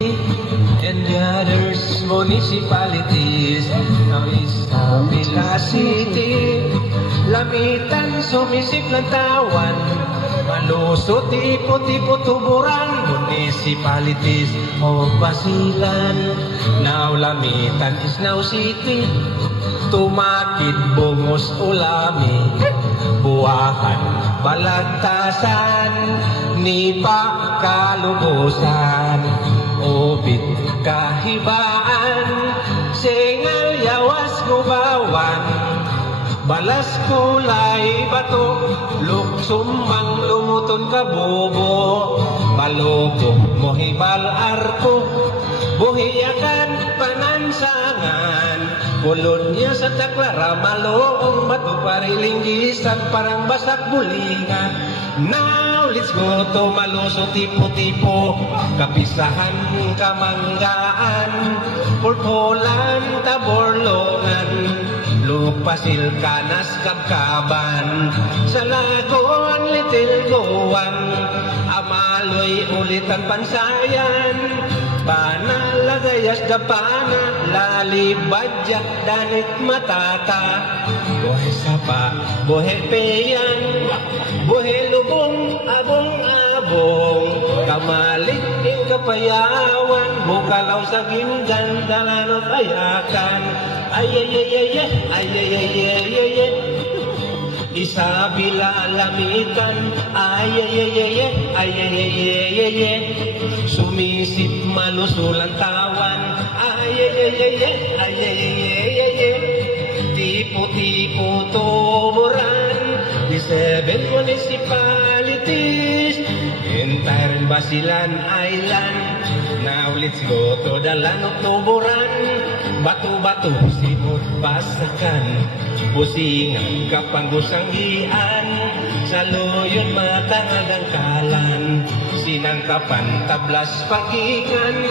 and the others municipalities. Now is Manila City, lamitan, sumisip ng tawan, malusot, tipo-tipo, tuburan, municipalities of Basilan. Now lamitan is now city, tumakid, bungos, ulami, buwahan, balagtasan, nipa, kalubusan, obit, kahibaan, sengal, yawas, gubawan, balas, kulay, bato, luksumang, lumuton, kabubo, balogo, mohibal, arko, buhiyakan, panansangan, Polonya sa Taklara, Maloong, Bato, Parilinggisan, parang basak bulingan. Now, let's go to Maluso, tipo-tipo, kapisahan, kamanggaan, pulpulan, taborlongan, lupasil, kanas, kabkaban, salagon, litil, gowan, amaloy, ulitan, pansayan, panalagayas, dapana, lalibadyak, danit, matata, buhay sapa, buhay peyan, buhay lubong, abong-abong, kamalit, ing kapayawan, bukalaw sa ginggan, dalanot, ayakan, ayayayaya, ayayayayaya, Isabela, lamitan, ayayayaya, ayayayayaya, sumisip, malusulan, tawan, ayayayaya, ayayayayaya, tipo-tipo, tuburan, the 7 municipalities, entire Basilan Island. Now let's go to Dalanok, tuburan, batu-batu, sipot, pasakan, pusingan, kapanggusanggian, saluyot, matangagangkalan, sinangkapan, tablas, pagikan,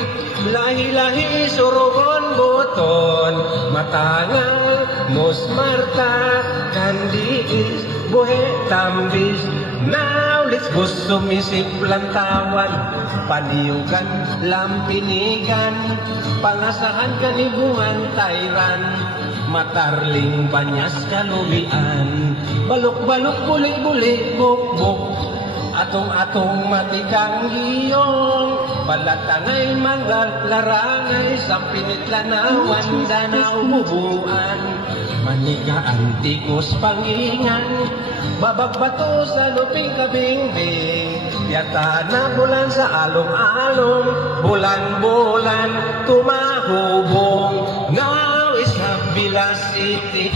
lahi-lahi, surugon, buton, matangang, musmarta, kandiis, buhe, tambis. Now let's go, sumisip, lantawan, paniugan, lampinigan, pangasahan, kanibungan, tayran, matarling, banyas, kaluwian, balok-balok, buli-buli, buk-buk, atong-atong, matikang giyong, palatangay, manggal, larangay, sampinit, lanawan, danaw, bubuan, manika, antikos, pangingan, babagbato sa luping kabingbing, yata na bulan sa along-along, bulan-bulan, tumahubong. Now is Manila City,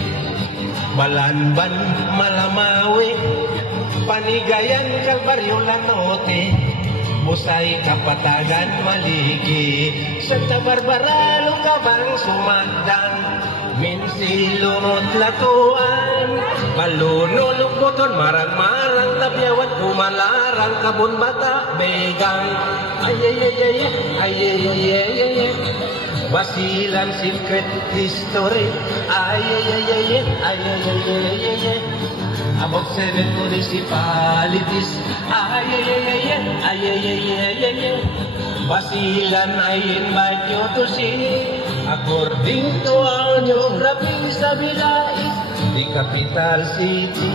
Balanban, Malamawi, Panigayan, Kalbaryo, Lanote, Busay, Kapatagan, Maligi, Santa Barbara, Lungabang, Sumandang, Minsilunot, Latuan, Maluno, Lugboton, Marang-marang, Tabyawat, Kumalarang, Kabun, Bata, Begang, ayayayaya, ayayayaya, Basilan, Secret History, ayayayaya, ayayayaya, about 7 municipalities, ayayayaya, ayayayaya, Basilan, I invite you to see, according to our geography, Sabila is the capital city.